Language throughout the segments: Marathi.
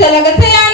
talaga saya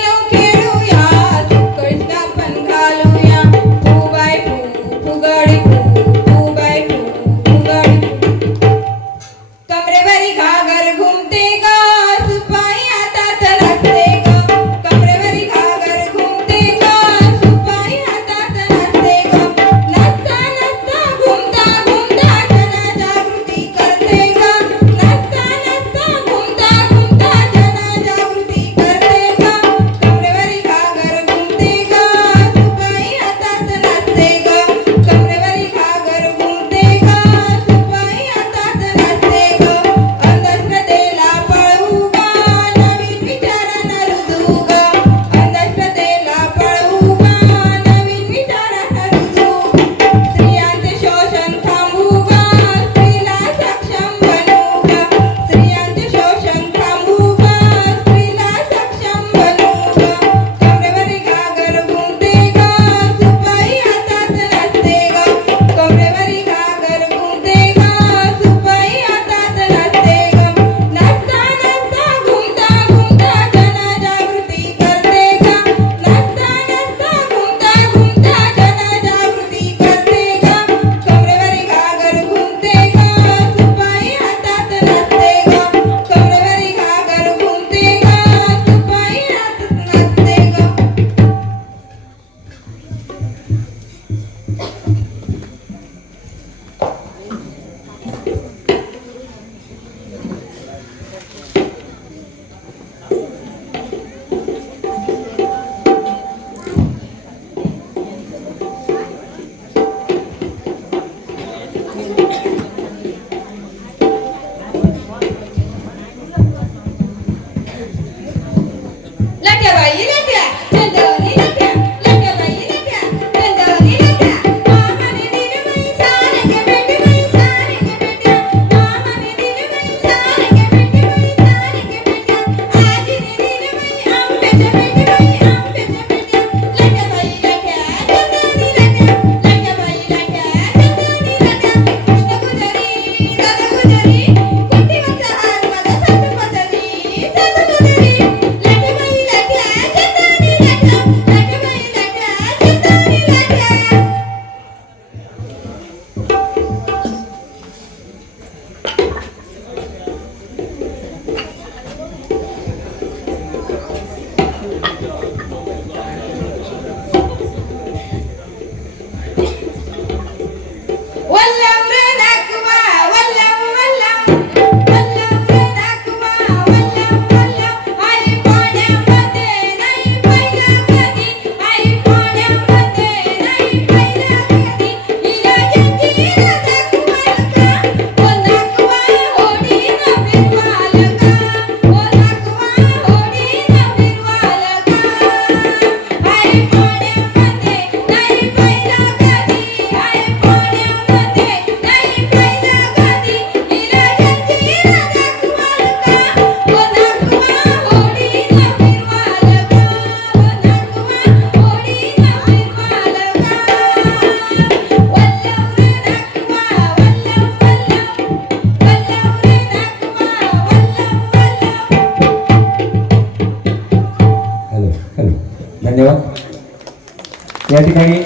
या ठिकाणी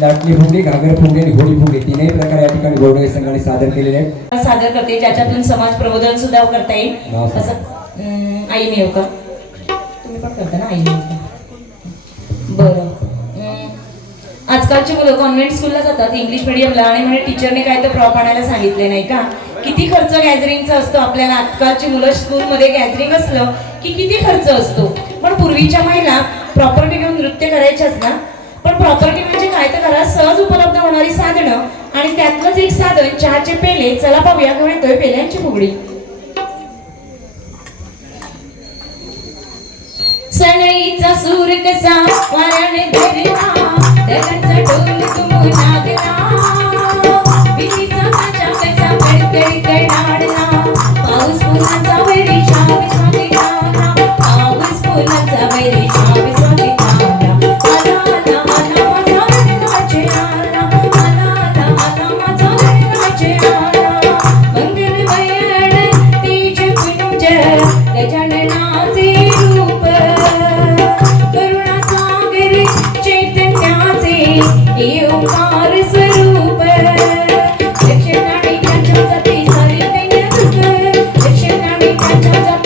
लाटणी फुगे घागर फुगे आणि होळी फुगे तीनही प्रकार या ठिकाणी गोडवे संघाने सादर केलेले आहेत. सादर करते ज्याच्यातून समाज प्रबोधन सुद्धा करता येईल. असं आई मी होतं तुम्ही पण करता ना आई आजकालची मुलं कॉन्व्हेंट स्कूलला जातात इंग्लिश मिडियमला आणि म्हणजे टीचरने काय तर प्रॉप आणायला सांगितले नाही का? किती खर्च गॅदरिंगचा असतो आपल्याला? आजकालची मुलं स्कूलमध्ये गॅदरिंग असलं की किती खर्च असतो? पण पूर्वीच्या महिला प्रॉपर्टी घेऊन नृत्य करायच्याच ना. पण प्रॉपर्टी म्हणजे काय तर घरात सहज उपलब्ध होणारी साधनं आणि त्यातलंच एक साधन चहाचे पेले. चला पाहूया म्हणतोय पेल्यांची फुगडी. सगळीचा सूर कसा वाराने धरला दगडचा तुम्ही लागला. विधीचा कसा कसा कडकडी कडाडला पाऊस फुलांचा Thank you.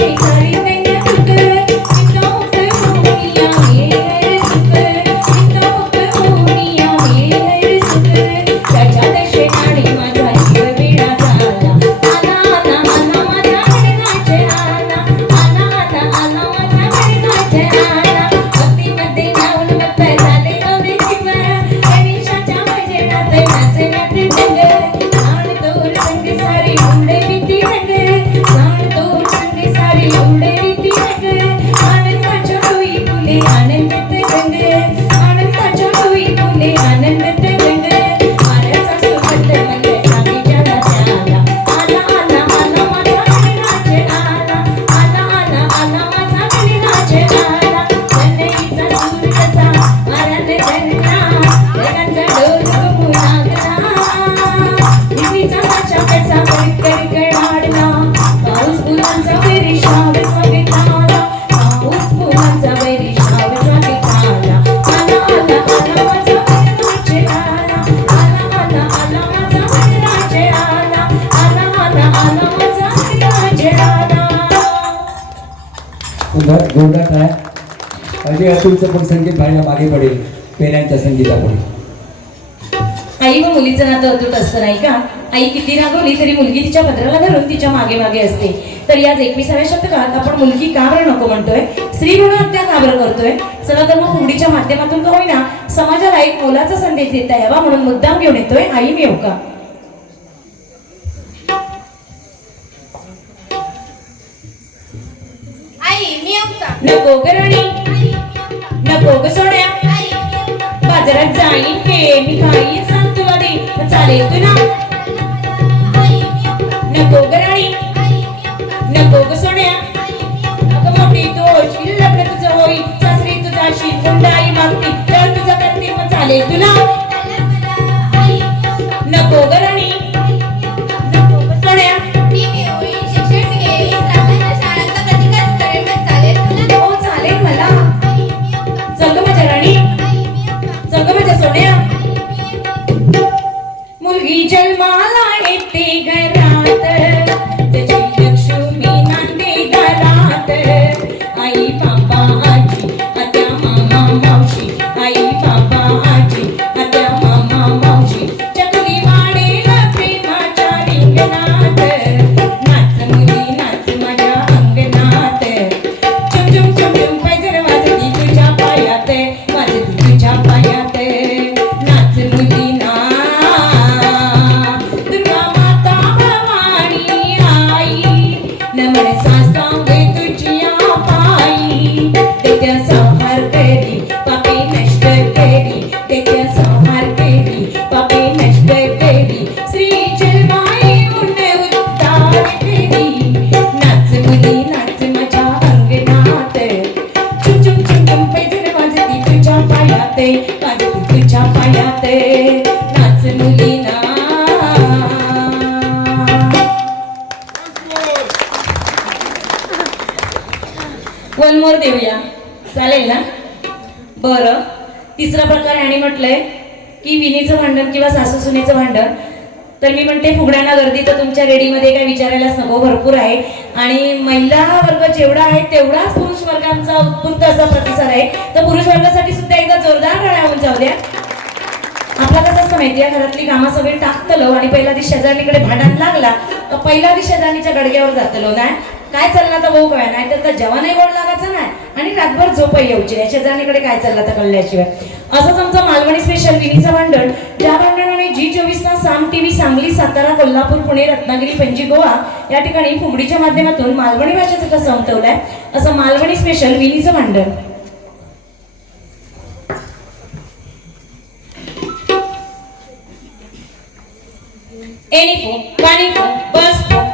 सुंदर जोरदार आहे अजय अतुलचं पण संगीत व्हायला मागे पडेल पेऱ्यांच्या संगीतापुढे. आई व मुलीचं नातं अतूट असतं नाही का? आई किती रागवली तरी मुलगी तिच्या पत्राला धरून तिच्यामागे मागे असते. तर याच एकविसाव्या शतकात आपण मुलगी का बरं नको म्हणतोय स्त्री भ्रूण हत्या का बरं करतोय. चला तर मग फुगडीच्या माध्यमातून का होईना समाजाला एक मोलाचा संदेश देता यावा म्हणून मुद्दाम घेऊन येतोय आई मी का नको गरणी नको ग सोड्या. बाजारात जाईन के मी खाईन सांग तुला दे चालेल तू ना. नको गरणी नको ग सोड्या. अगं मोठी दोष लग्न तुझं होईल सासरी तुझा अशी गुंडाई मागती. तर तुझं करते मग चालेल तुला இஜல் மாலாடை திகர तिसरा यांनी म्हटलंय की विनीचं भांडण किंवा सासू सुनेचं भांडण तर मी म्हणते फुगड्यांना गर्दी तर तुमच्या रेडीमध्ये काय विचारायलाच नको भरपूर आहे. आणि महिला वर्ग जेवढा आहे तेवढाच पुरुष वर्गांचा उत्स्फूर्त असा प्रतिसाद आहे. तर पुरुष वर्गासाठी सुद्धा एकदा जोरदार टाळ्या होऊन जाऊ द्या. आपला कसं असतं माहिती आहे घरातली कामं सगळी टाकतलो आणि पहिला दिवस शेजारीकडे भांडण लागला तर पहिला दिवशी शेजारीच्या गडग्यावर जातलो नाही काय चालला तर भाऊ काय? नाही तर जेवणही गोड लागायचं नाही. आणि रातभर झोपही येऊची नाही. जाण्याकडे काय चाललं तर कळल्याशिवाय? असंच आमचं मालवणी स्पेशल विनीचं भांडण. ज्या भांडणाने जी चोवीस तास साम टीव्ही सांगली सातारा कोल्हापूर पुणे रत्नागिरी पणजी गोवा या ठिकाणी फुगडीच्या माध्यमातून मालवणी भाषेचं कसं उमटवलंय असं मालवणी स्पेशल विनीचं भांडण. एनिफो कानिफो बस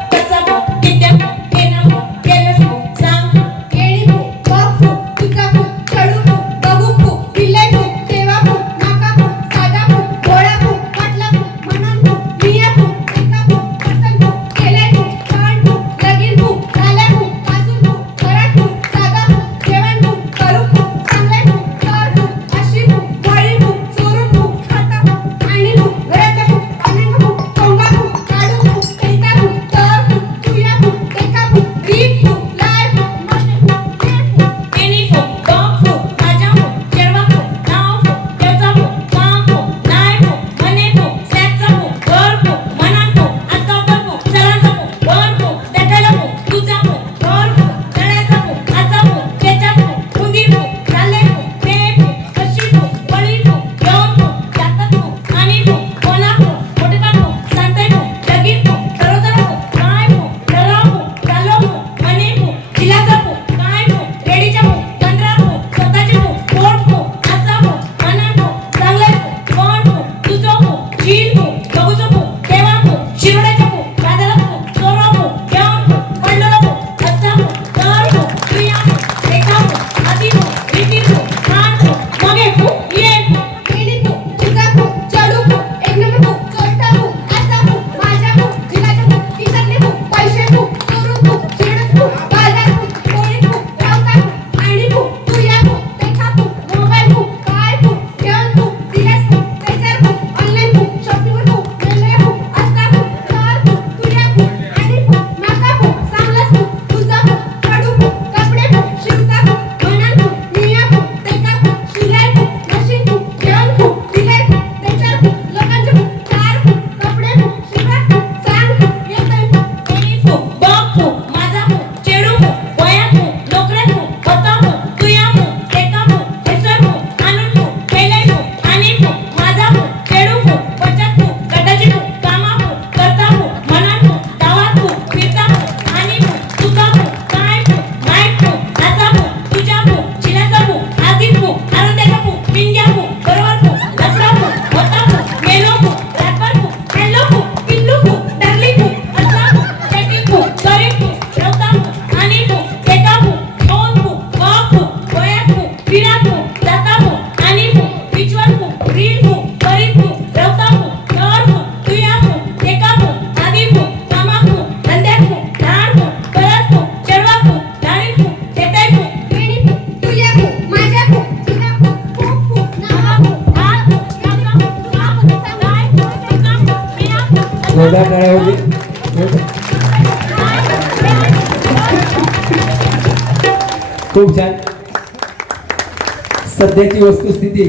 जोरदार टाळ्या होती? खूप छान. सध्याची वस्तुस्थिती.